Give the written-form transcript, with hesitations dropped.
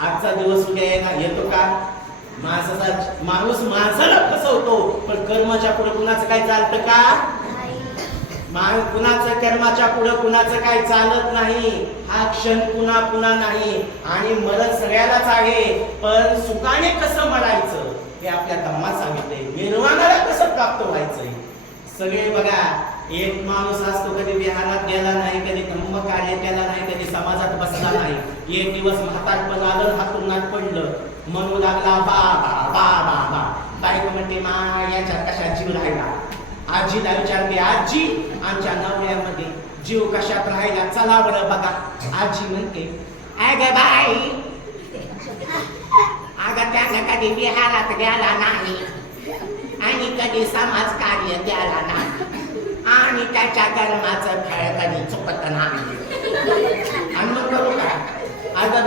आजचा दिवस उद्या येतो का? माणूस माणसाला फसवतो, पण कर्माच्या पुढे कुणाचं काय चालतं का? कुणाचं कर्माच्या पुढे कुणाचं काय चालत नाही. हा क्षण पुन्हा पुन्हा नाही आणि मरण सगळ्यालाच आहे, पण सुखाने कसं मरायचं हे आपल्या धम्मात सांगितलंय. निर्वाणाला कसं प्राप्त व्हायचंय. सगळे बघा, एक माणूस असतो कधी विहारात गेला नाही, कधी धम्म कार्य केला नाही, कधी समाजात बसला नाही. एक दिवस म्हातारपण आलं, हातूनात पडलं, म्हणू लागला बाबा बाबा बा. बायको म्हणते मा याच्यात कशा जीव राहिला. आजीला विचारते, आजी आमच्या नवऱ्यामध्ये जीव कशात राहिला, चला बरं बघा. आजी म्हणते, अग बाई, अगं त्यानं कधी विहारात गेला नाही आणि कधी समाज कार्य द्याला नाही आणि त्याच्या कर्माचं फळ कधी चुकत नाही. आणि मग करू का? अगं